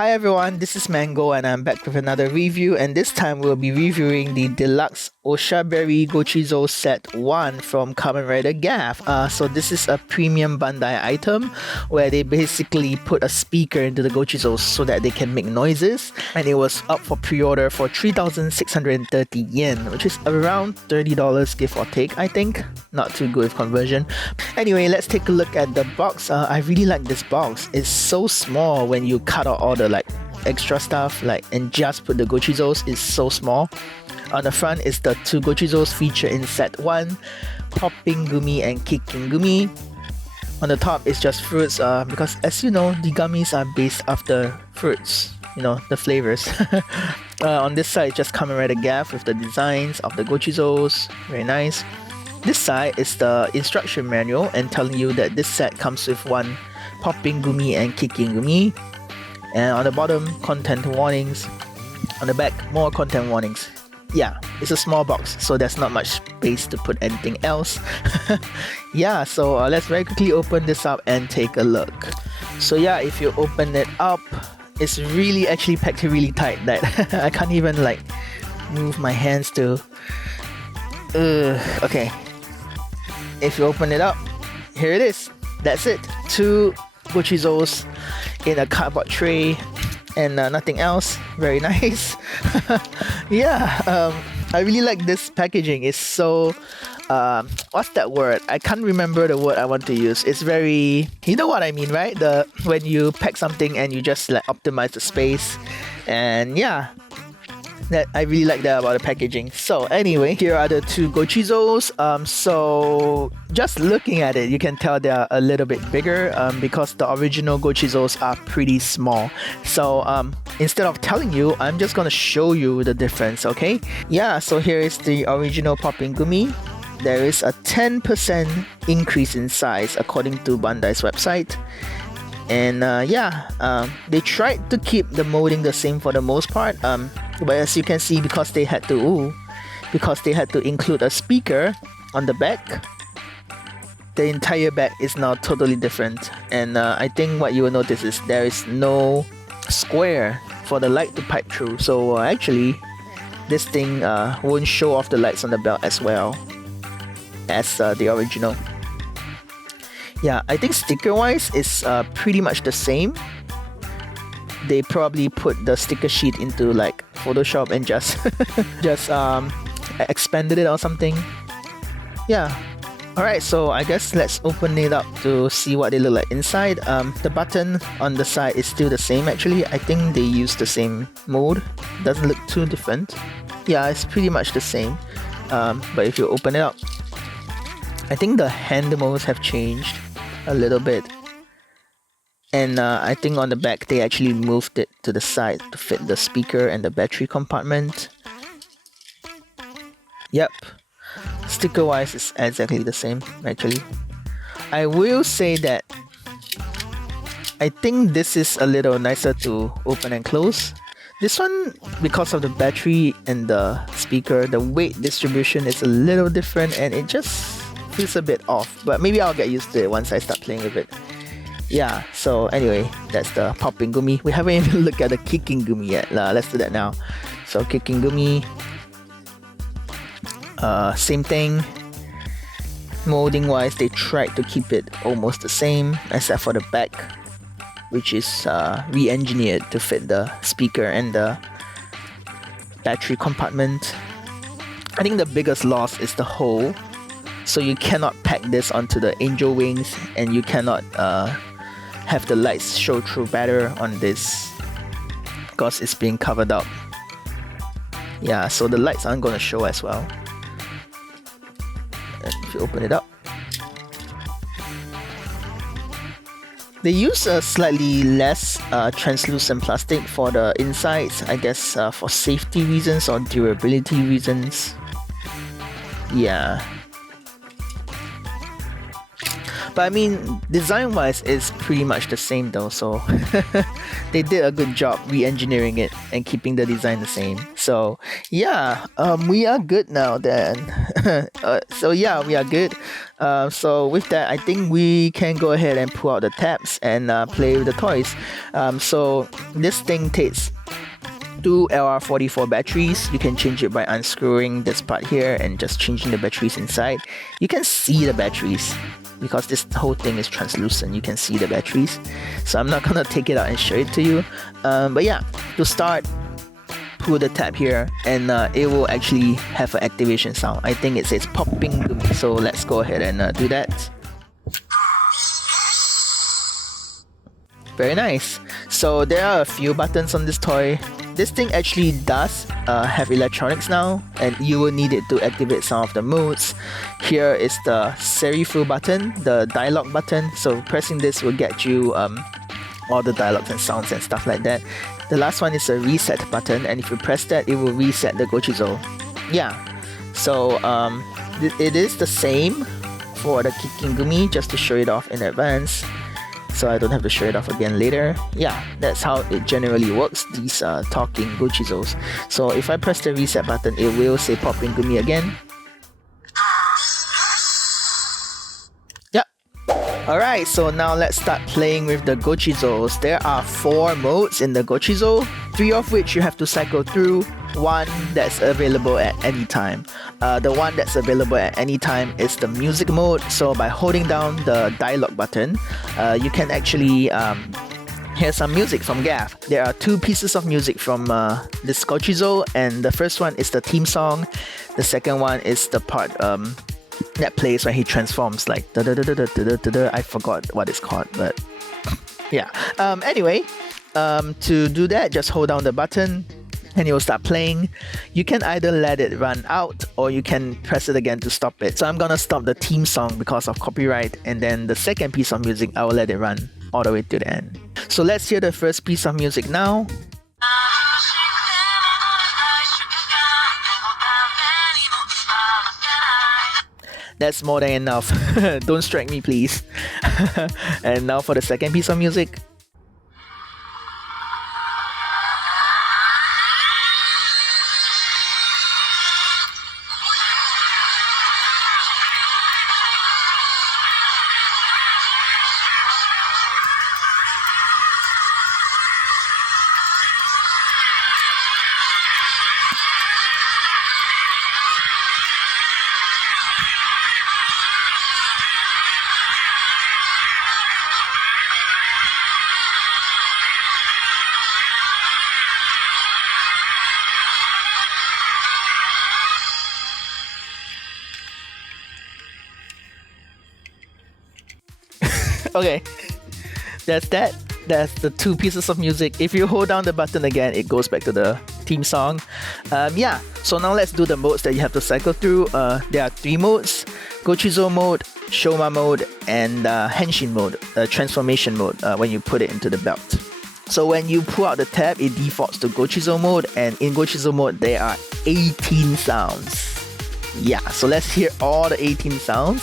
Hi everyone, this is Mango and I'm back with another review, and this time we'll be reviewing the DX Oshaberi Gochizo Set 1 from Kamen Rider Gavv. So this is a Premium Bandai item where they basically put a speaker into the Gochizos so that they can make noises, and it was up for pre-order for 3,630 yen, which is around $30 give or take, I think. Not too good with conversion. Anyway, let's take a look at the box. I really like this box. It's so small when you cut out all the extra stuff and just put the Gochizos. Is so small. On the front is the two Gochizos featured in set 1, Poppinngummy and Kickingummy. On the top is just fruits because as you know, the gummies are based after fruits, you know, the flavors. On this side, just Kamen Rider Gavv with the designs of the Gochizos. Very nice. This side is the instruction manual and telling you that this set comes with one Poppinggummy and Kickingummy. And on the bottom, content warnings. On the back, more content warnings. Yeah, it's a small box, so there's not much space to put anything else. Yeah, so let's very quickly open this up and take a look. So yeah, if you open it up, it's really actually packed really tight that I can't even move my hands to... okay. If you open it up, here it is. That's it. Two Gochizos in a cardboard tray and nothing else. Very nice. Yeah, I really like this packaging. It's so what's that word? I can't remember the word I want to use. It's very, you know what I mean, right? When you pack something and you just optimize the space, and yeah, that I really like that about the packaging. So anyway, here are the two Gochizos. So just looking at it, you can tell they are a little bit bigger because the original Gochizos are pretty small. So instead of telling you, I'm just gonna show you the difference, okay? Yeah, so here is the original Poppinggummy. There is a 10% increase in size according to Bandai's website. And they tried to keep the molding the same for the most part. But as you can see, because they had to include a speaker on the back, the entire back is now totally different. And I think what you will notice is there is no square for the light to pipe through. So actually, this thing won't show off the lights on the belt as well as the original. Yeah, I think sticker-wise, it's pretty much the same. They probably put the sticker sheet into Photoshop and just expanded it or something. Yeah. Alright, so I guess let's open it up to see what they look like inside. The button on the side is still the same actually. I think they use the same mold. Doesn't look too different. Yeah, it's pretty much the same. But if you open it up, I think the handles have changed a little bit. And I think on the back they actually moved it to the side to fit the speaker and the battery compartment. Yep, sticker wise it's exactly the same actually. I will say that I think this is a little nicer to open and close. This one, because of the battery and the speaker, the weight distribution is a little different and it just feels a bit off, but maybe I'll get used to it once I start playing with it. Yeah, so anyway, that's the Poppinggummy. We haven't even looked at the Kickingummy yet. Let's do that now. So Kickingummy, same thing. Molding wise, they tried to keep it almost the same, except for the back, which is re-engineered to fit the speaker and the battery compartment. I think the biggest loss is the hole. So you cannot pack this onto the angel wings, and you cannot have the lights show through better on this because it's being covered up. Yeah, so the lights aren't going to show as well. And if you open it up, they use a slightly less translucent plastic for the insides, I guess for safety reasons or durability reasons. Yeah. But I mean, design-wise, it's pretty much the same though. So they did a good job re-engineering it and keeping the design the same. So yeah, we are good now then. So yeah, we are good. So with that, I think we can go ahead and pull out the tabs and play with the toys. So this thing takes two LR44 batteries. You can change it by unscrewing this part here and just changing the batteries inside. You can see the batteries because this whole thing is translucent. You can see the batteries. So I'm not gonna take it out and show it to you. But yeah, to start, pull the tab here and it will actually have an activation sound. I think it says Poppinngummy. So let's go ahead and do that. Very nice. So there are a few buttons on this toy. This thing actually does have electronics now, and you will need it to activate some of the modes. Here is the Serifu button, the dialogue button. So pressing this will get you all the dialogues and sounds and stuff like that. The last one is a reset button, and if you press that, it will reset the Gochizo. Yeah. So it is the same for the Kickingummy, just to show it off in advance, so I don't have to show it off again later. Yeah, that's how it generally works, these talking Gochizos. So if I press the reset button, it will say Poppinggummy again. Yep. Alright, so now let's start playing with the Gochizos. There are 4 modes in the Gochizo, 3 of which you have to cycle through, 1 that's available at any time. The one that's available at any time is the music mode. So by holding down the dialogue button, you can actually hear some music from Gavv. There are 2 pieces of music from this Gochizo, and the first one is the theme song. The second one is the part that plays when he transforms, like da da da da da da da da. I forgot what it's called, but yeah. Anyway, to do that, just hold down the button and it will start playing. You can either let it run out or you can press it again to stop it. So I'm gonna stop the theme song because of copyright, and then the second piece of music I will let it run all the way to the end. So let's hear the first piece of music now. That's more than enough. Don't strike me, please. And now for the second piece of music. Okay, that's that. That's the 2 pieces of music. If you hold down the button again, it goes back to the theme song. Yeah, so now let's do the modes that you have to cycle through. There are 3 modes: Gochizo mode, Shoma mode, and Henshin mode, transformation mode, when you put it into the belt. So when you pull out the tab, it defaults to Gochizo mode, and in Gochizo mode there are 18 sounds. Yeah, so let's hear all the 18 sounds.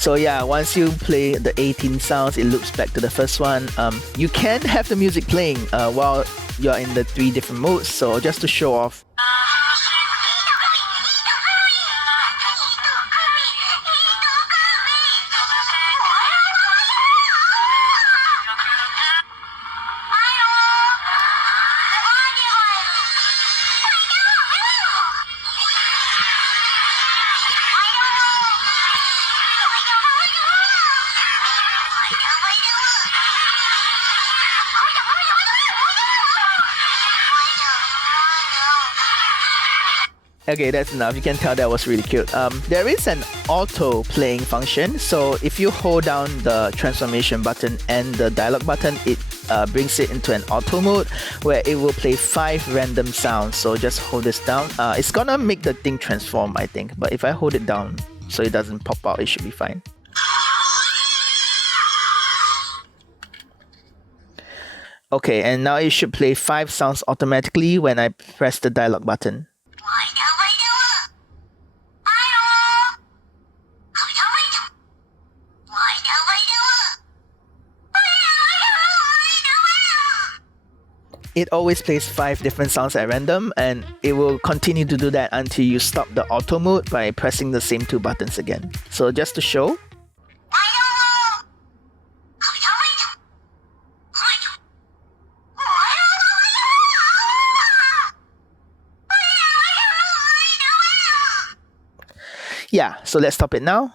So yeah, once you play the 18 sounds, it loops back to the first one. You can have the music playing while you're in the 3 different modes, so just to show off. Okay, that's enough. You can tell that was really cute. There is an auto playing function. So if you hold down the transformation button and the dialogue button, it brings it into an auto mode where it will play 5 random sounds. So just hold this down. It's gonna make the thing transform, I think. But if I hold it down so it doesn't pop out, it should be fine. Okay, and now it should play 5 sounds automatically when I press the dialogue button. It always plays 5 different sounds at random, and it will continue to do that until you stop the auto mode by pressing the same 2 buttons again. So just to show. Yeah, so let's stop it now.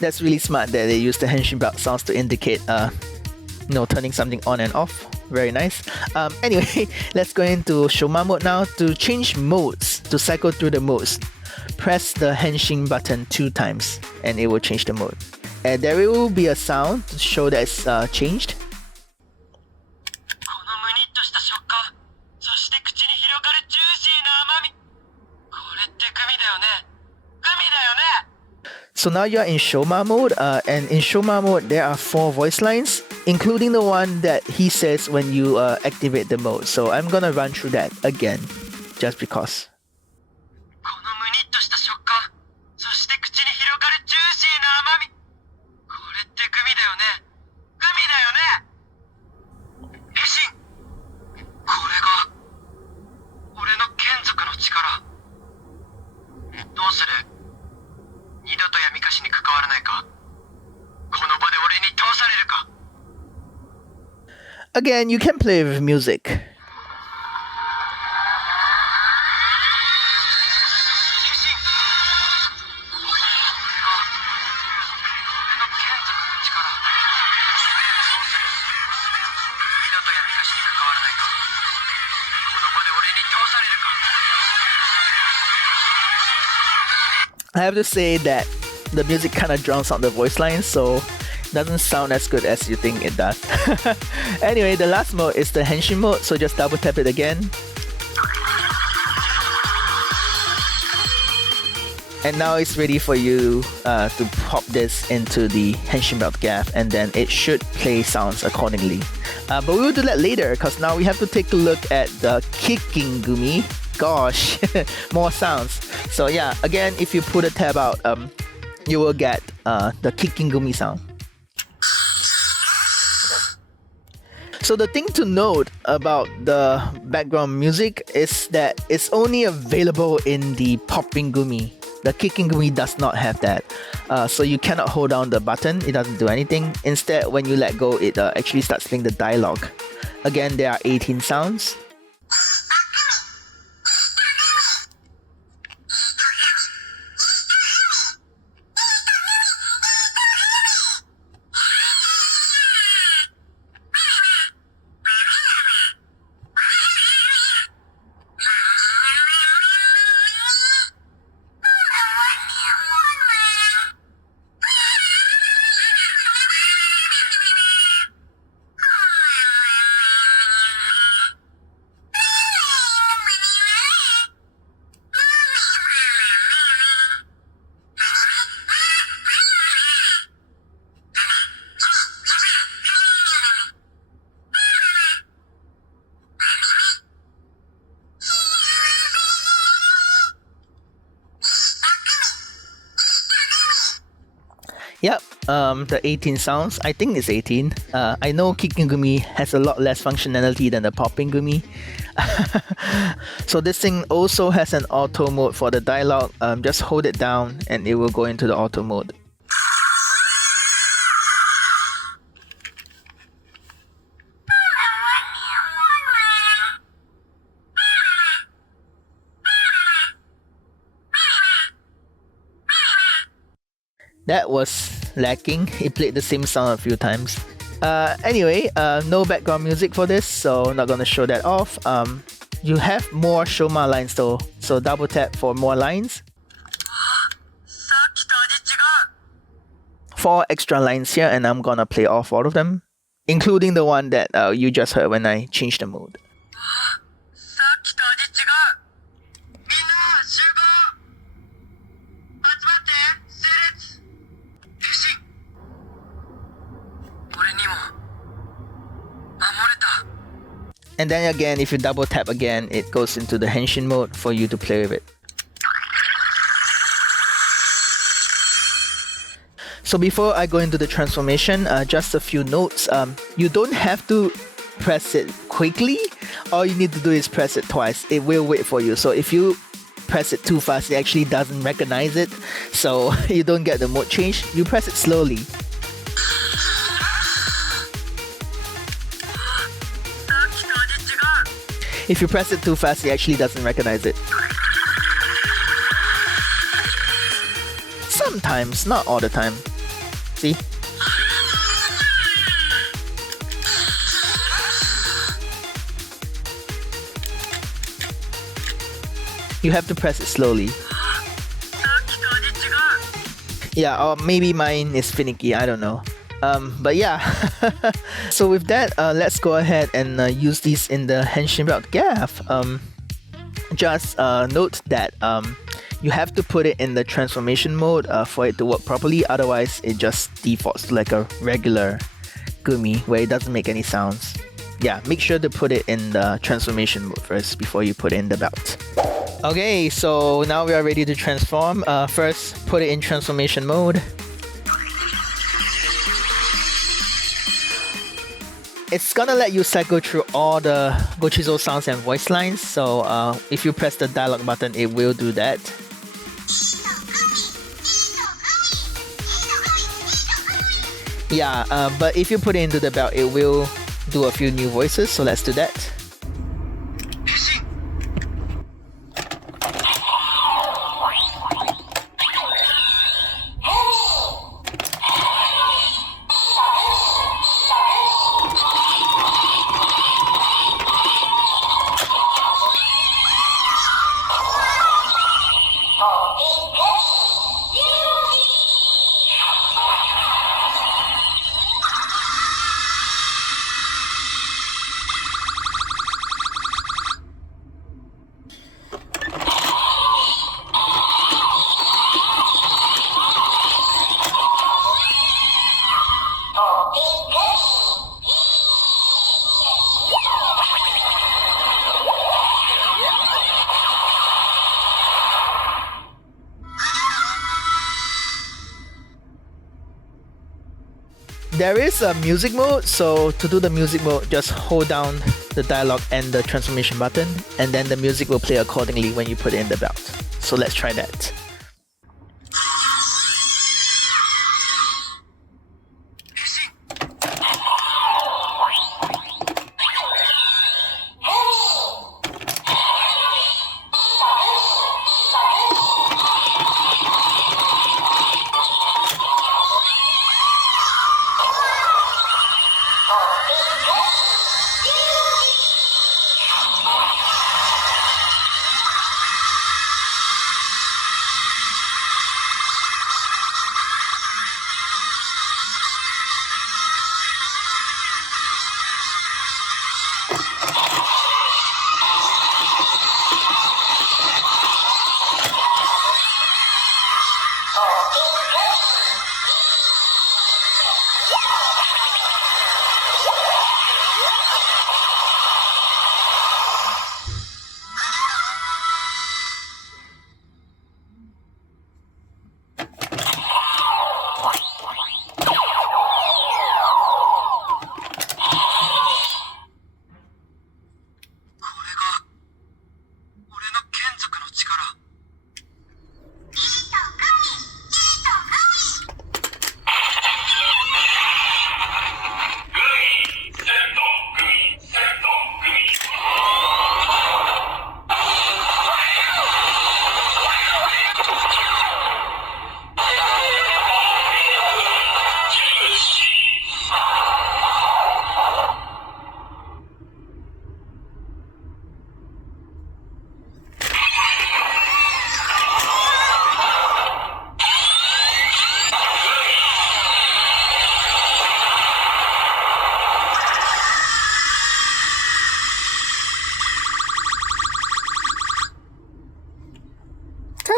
That's really smart that they use the henshin belt sounds to indicate, turning something on and off. Very nice. Anyway, let's go into Shoma mode now. To change modes, to cycle through the modes, press the henshin button 2 times and it will change the mode. And there will be a sound to show that it's changed. So now you're in Shoma mode, and in Shoma mode there are 4 voice lines, including the one that he says when you activate the mode. So I'm gonna run through that again, just because. Again, you can play with music. I have to say that the music kind of drowns out the voice lines, so it doesn't sound as good as you think it does. Anyway, the last mode is the henshin mode, so just double tap it again. And now it's ready for you to pop this into the henshin belt Gavv, and then it should play sounds accordingly. But we will do that later, because now we have to take a look at the Kickingummy. Gosh, more sounds. So yeah, again, if you pull the tab out, you will get the Kickingummy sound. So the thing to note about the background music is that it's only available in the Poppinngummy. The Kickingummy does not have that. So you cannot hold down the button, it doesn't do anything. Instead, when you let go, it actually starts playing the dialogue. Again, there are 18 sounds. Yep, the 18 sounds. I think it's 18. I know Kickingummy has a lot less functionality than the Poppinggummy. So this thing also has an auto mode for the dialogue. Just hold it down and it will go into the auto mode. That was lacking. It played the same sound a few times. Anyway, no background music for this, so not gonna show that off. You have more Shoma lines though, so double tap for more lines. 4 extra lines here, and I'm gonna play off all of them, including the one that you just heard when I changed the mode. And then again, if you double tap again, it goes into the henshin mode for you to play with it. So before I go into the transformation, just a few notes. You don't have to press it quickly. All you need to do is press it twice. It will wait for you. So if you press it too fast, it actually doesn't recognize it. So you don't get the mode change. You press it slowly. If you press it too fast, it actually doesn't recognize it. Sometimes, not all the time. See? You have to press it slowly. Yeah, or maybe mine is finicky, I don't know. But yeah, so with that, let's go ahead and use these in the henshin belt Gavv. Just note that you have to put it in the transformation mode for it to work properly, otherwise it just defaults to like a regular gummy where it doesn't make any sounds. Yeah, make sure to put it in the transformation mode first before you put it in the belt. Okay, so now we are ready to transform. First, put it in transformation mode. It's gonna let you cycle through all the Gochizo sounds and voice lines, so if you press the dialogue button, it will do that. Yeah, but if you put it into the belt, it will do a few new voices, so let's do that. There is a music mode, so to do the music mode, just hold down the dialogue and the transformation button, and then the music will play accordingly when you put it in the belt. So let's try that.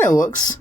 kind of works.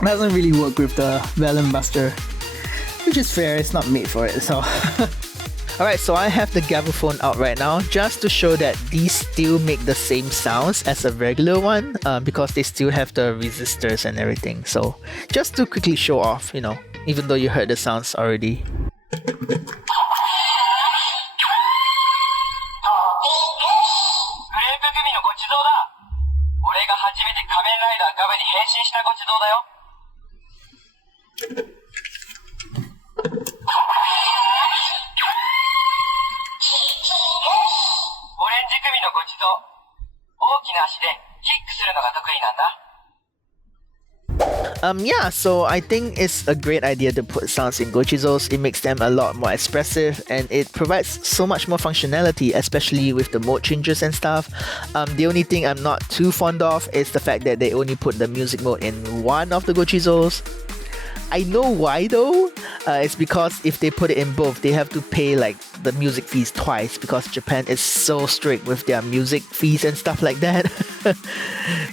Doesn't really work with the Vellum Buster, which is fair, it's not made for it, so. Alright, so I have the Gavvphone out right now just to show that these still make the same sounds as a regular one because they still have the resistors and everything. So just to quickly show off, you know, even though you heard the sounds already. Yeah, so I think it's a great idea to put sounds in Gochizos. It makes them a lot more expressive and it provides so much more functionality, especially with the mode changes and stuff. The only thing I'm not too fond of is the fact that they only put the music mode in one of the Gochizos. I know why though. It's because if they put it in both, they have to pay like the music fees twice because Japan is so strict with their music fees and stuff like that.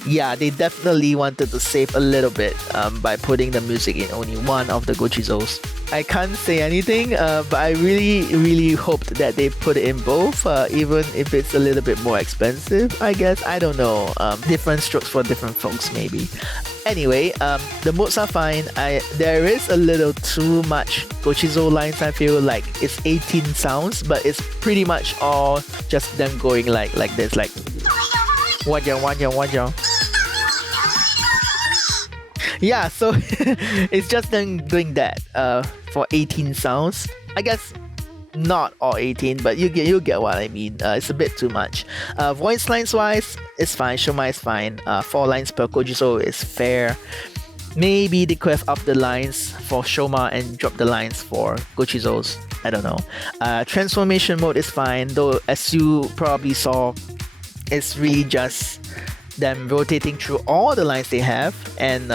Yeah, they definitely wanted to save a little bit by putting the music in only one of the Gochizos. I can't say anything, but I really hoped that they put it in both, even if it's a little bit more expensive, I guess. I don't know. Different strokes for different folks, maybe. Anyway, the modes are fine. There is a little too much Gochizo lines. I feel like it's 18 sounds, but it's pretty much all just them going like this, like wajang wajang wajang. Yeah, so it's just them doing that for 18 sounds. I guess not all 18, but you get what I mean. It's a bit too much. Voice lines wise, it's fine. Shoma is fine. 4 lines per Gochizo is fair. Maybe they could have upped the lines for Shoma and dropped the lines for Gochizos. I don't know. Transformation mode is fine, though as you probably saw, it's really just them rotating through all the lines they have and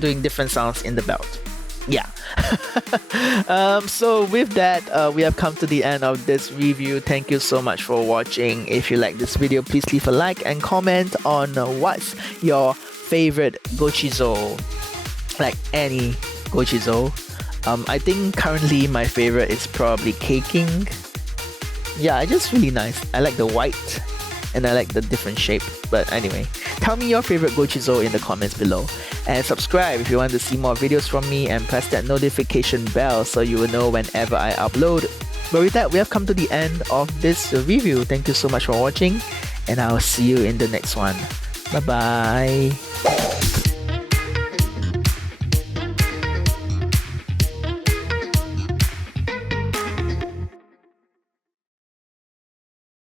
doing different sounds in the belt. Yeah. So with that, we have come to the end of this review. Thank you so much for watching. If you like this video, please leave a like and comment on what's your favorite Gochizo, like any Gochizo. I think currently my favorite is probably Kickingummy. Yeah, it's just really nice. I like the white and I like the different shape. But anyway, tell me your favorite Gochizo in the comments below. And subscribe if you want to see more videos from me, and press that notification bell so you will know whenever I upload. But with that, we have come to the end of this review. Thank you so much for watching, and I'll see you in the next one. Bye bye.